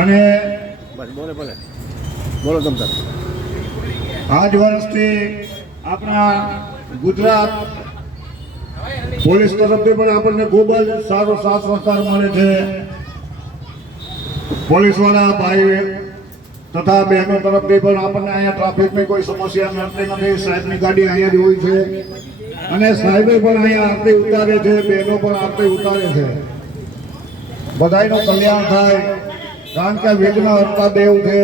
અને બોલો તમ 8 વર્ષથી આપણા ગુજરાત પોલીસ તરફથી પણ આપણને ખૂબ જ સારો સાથ સહકાર મળે છે. પોલીસવાળા ભાઈ તથા બહેનો તરફથી પણ આપણને અહીંયા ટ્રાફિકની કોઈ સમસ્યા નડતી નથી. સાહેબની ગાડી અહીંયા જ હોય છે અને સાહેબે પણ અહીંયા આરતી ઉતારે છે, બહેનો પણ આરતી ઉતારે છે. બધાયનું કલ્યાણ થાય, કારણ કે વિઘ્ન હર્તા દેવ છે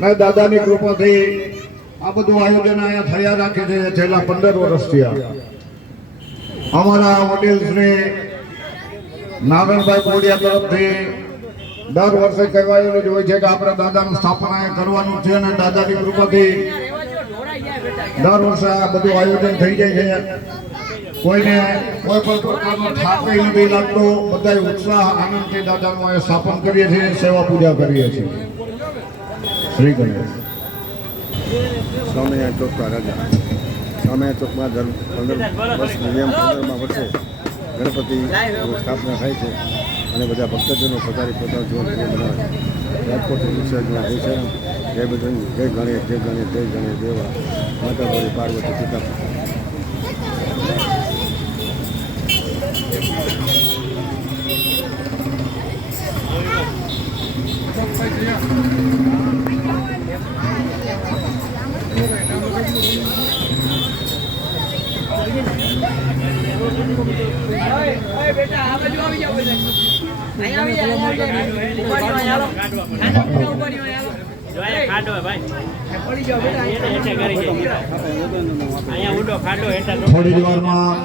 ને દાદાની કૃપાથી આ બધું આયોજન અહીંયા થયા રાખે છે છેલ્લા 15 વર્ષથી. અમારા વડીલ શ્રી નારાયણભાઈ કોડિયા તરફથી દર વર્ષે કહેવાયેલું જ હોય છે કે આપણે દાદાનું સ્થાપન અહીંયા કરવાનું છે અને દાદાની કૃપાથી દર વર્ષે આ બધું આયોજન થઈ જાય છે. કોઈને કોઈ પણ પ્રકારનો થાક નથી લાગતો. બધા ઉત્સાહ આનંદથી દાદાનું અહીંયા સ્થાપન કરીએ છીએ, સેવા પૂજા કરીએ છીએ. શ્રી ગણેશ. સ્વામિનારાયણ ચોકમાં રાજા સ્વામિનારાયણ ચોકમાં 15 વર્ષે ગણપતિ સ્થાપના થાય છે અને બધા ભક્તજનો પોતાની પોતાનું જીવન બનાવે છે. રાજકોટ વિસર્જન જય શ્રી જય બજરંગ, જય ગણેશ, જય ગણેશ, જય ગણેશ દેવા, માતા ગૌરી, પાર્વતી, પિતા. બેટા આ બાજુ આવી જાવ, અહીંયા આવી જાવ, થોડી જ વારમાં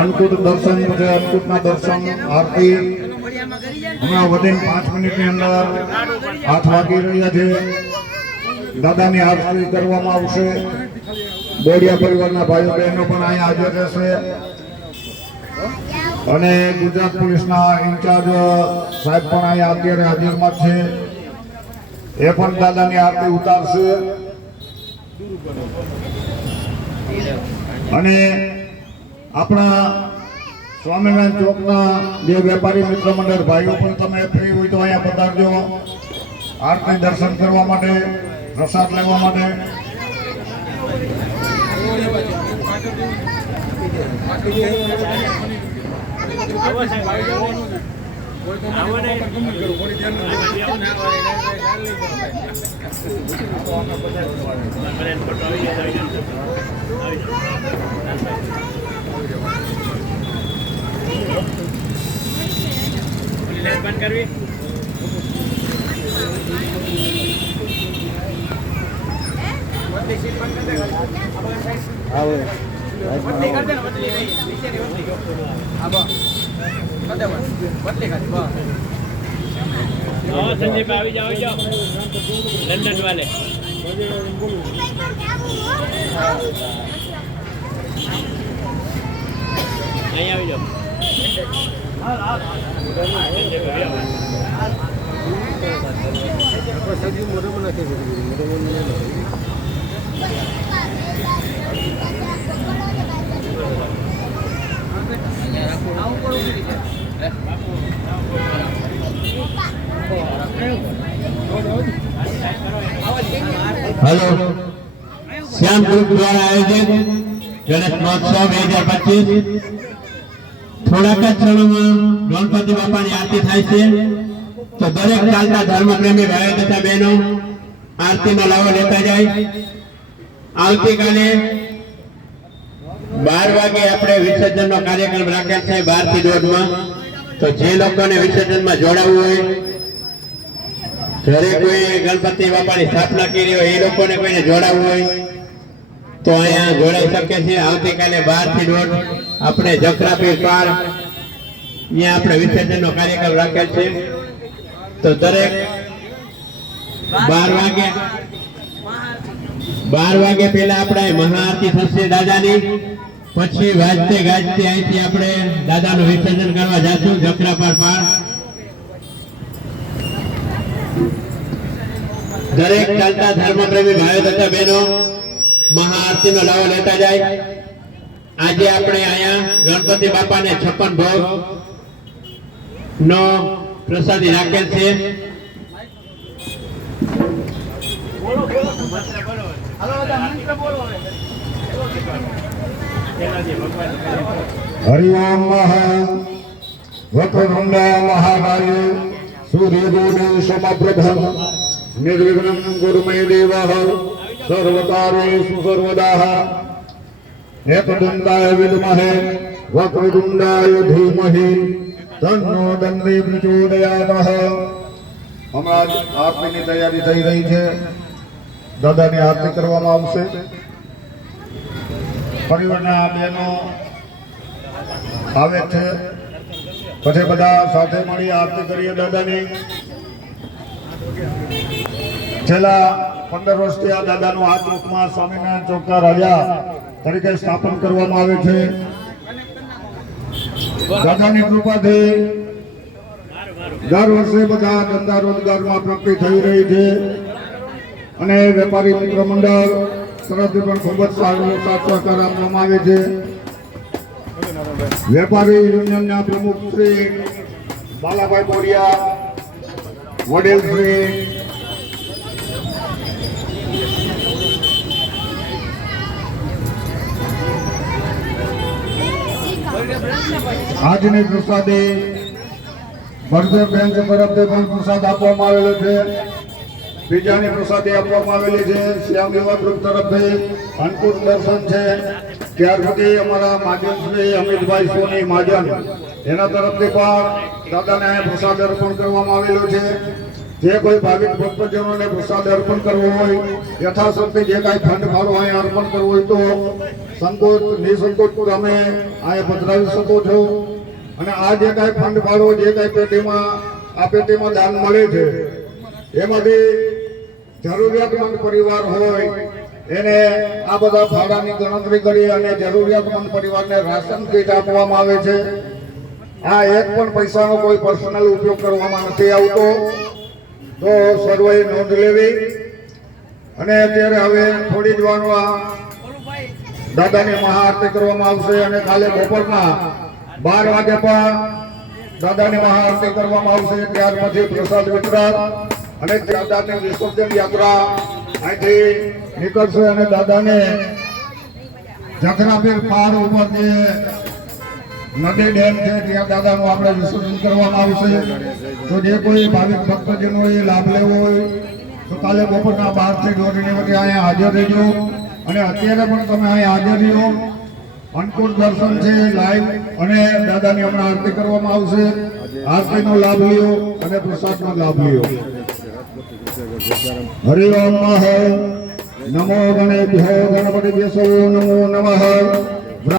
અન્નકૂટ દર્શન છે. અન્નકૂટના દર્શન આરતી હમણાં વધીને 5 મિનિટની અંદર 8 વાગી રહ્યા છે. દાદાની આરતી કરવામાં આવશે. બોડિયા પરિવારના ભાઈઓ બહેનો પણ અહીંયા હાજર રહેશે અને ગુજરાત પોલીસના ઇન્ચાર્જ સાહેબ પણ અહીંયા અત્યારે હાજરમાં છે. એ પણ દાદાની આરતી ઉતારશે અને આપણા સ્વામિનારાયણ ચોકના જે વેપારી મિત્ર મંડળ ભાઈઓ પણ તમે ફ્રી હોય તો અહીંયા પધારજો આરતી દર્શન કરવા માટે, પ્રસાદ લેવા માટે. બંધ કરવી. સંજય આવી જાઓ, લંડન વાલે અહીંયા આવી જાઓ. हेलो, श्याम ग्रुप द्वारा आयोजित गणेश महोत्सव 2025 थोड़ा क्षणों में गणपति बापा की आरती थाय छे। तो दरेक चालता धर्मप्रेमी भाई तथा बहनों आरती में लाभो लेता जाए। आवती काले 12 वागे अपने विसर्जन कार्यक्रम राखेल छे 12 થી 1:30 में। तो जे लोकोने विसर्जन में जोड़ावुं होय, घरे कोई गणपति बापा की स्थापना करी हो, ए लोकोने कोईने जोड़ावुं होय तो अहींया जोड़ाई शके छे। आवती काले 12 થી 1:30 अपने जखरापीर पार अहींया अपने विसर्जन कार्यक्रम राखेल छे। तो दरेक 12 वागे पहला अपने महाआरती थशे दादानी, पछी वाजते गाजते અહીંથી આપણે દાદાનું વિસર્જન કરવા જાશું જખરાપાર પાર। દરેક ચાલતા ધર્મપ્રેમી ભાઈઓ તથા બહેનો મહાઆરતીનો લાવો લેતા જાય। આજે આપણે અહીંયા ગણપતિ બાપાને 56 ભોગ નો પ્રસાદી રાખેલ છે. હરિ ઓમ વક્રતુંડ મહાકાય સૂર્યકોટિ સમપ્રભ નિર્વિઘ્नं કુરુ મે દેવ સર્વકાર્યેષુ સર્વદા એકદંતાય વિદ્મહે વક્રતુંડાય ધીમહિ તન્નો દંડી પ્રચોદયાત. હમણાં જ આરતીની તૈયારી થઈ રહી છે. દાદાની આરતી કરવામાં આવશે. પરિવારના બહેનો આવે છે, પછી બધા સાથે મળી આરતી કરીએ દાદાની. છેલ્લા 15 વર્ષથી આ દાદાનું આ ચોકમાં સ્વામિનારાયણ ચોકના રાજા તરીકે સ્થાપન કરવામાં આવે છે. દાદાની કૃપાથી દર વર્ષે બધા ધંધા રોજગારમાં પ્રગતિ થઈ રહી છે અને વેપારી મિત્ર મંડળ તરફથી પણ ખૂબ જ સારો સાથ સહકાર આપવામાં આવે છે. વેપારી યુનિયનના પ્રમુખ શ્રી બાલાભાઈ બોરિયા, વડીલ શ્રી આજની પ્રસાદી બર્ગર બેંક તરફથી પણ પ્રસાદ આપવામાં આવેલો છે. બીજાની પ્રસાદી આપવામાં આવેલી છે. શ્યામ યુવા ગ્રુપ તરફથી અન્નકૂટ દર્શન છે. ત્યાર પછી અમારા મહાજન શ્રી અમિતભાઈ સોની મહાજન એના તરફથી પણ દાદાને પ્રસાદ અર્પણ કરવામાં આવેલો છે. જે કોઈ ભાવિક ભક્તજનોને પ્રસાદ અર્પણ કરવો હોય, યથાશક્તિ જે કાંઈ ફંડ ફાળો અહીંયા અર્પણ કરવો હોય તો સંકોચ નિસંકોચ તમે અહીંયા પધરાવી શકો છો. અને આ જે કાંઈ ફંડ ફાળો જે કાંઈ પેટીમાં દાન મળે છે એમાંથી જરૂરિયાતમંદ પરિવાર હોય એને આ બધા ફાળાની ગણતરી કરી અને જરૂરિયાતમંદ પરિવારને રાશન કીટ આપવામાં આવે છે. આ એક પણ પૈસાનો કોઈ પર્સનલ ઉપયોગ કરવામાં નથી આવતો, તો સર્વે નોંધ લેવી. અને અત્યારે હવે થોડી જ વારમાં દાદાની મહાઆરતી કરવામાં આવશે અને કાલે બપોરના 12 વાગે પણ દાદાની મહાઆરતી કરવામાં આવશે. ત્યાર પછી પ્રસાદ વિતરણ અને દાદાની વિસર્જન યાત્રા અહીંથી નીકળશે અને દાદાને જખરાપીર પહાડ ઉપર જે નદી ડેમ છે ત્યાં દાદાનું આપણે વિસર્જન કરવામાં આવશે. તો જે કોઈ ભાવિક ભક્તજનોએ લાભ લેવો હોય તો કાલે બપોરના 12 થી 1:30 વાગે અહીંયા હાજર રહેજો. અને અત્યારે પણ તમે અહીંયા હાજર રહ્યો. અન્નકૂટ દર્શન છે લાઈવ અને દાદાની હમણાં આરતી કરવામાં આવશે. આરતીનો લાભ લ્યો અને પ્રસાદનો લાભ લ્યો. હરિ ઓમ નમો ગણેભ્યો ગણપતિભ્યો નમો નમઃ.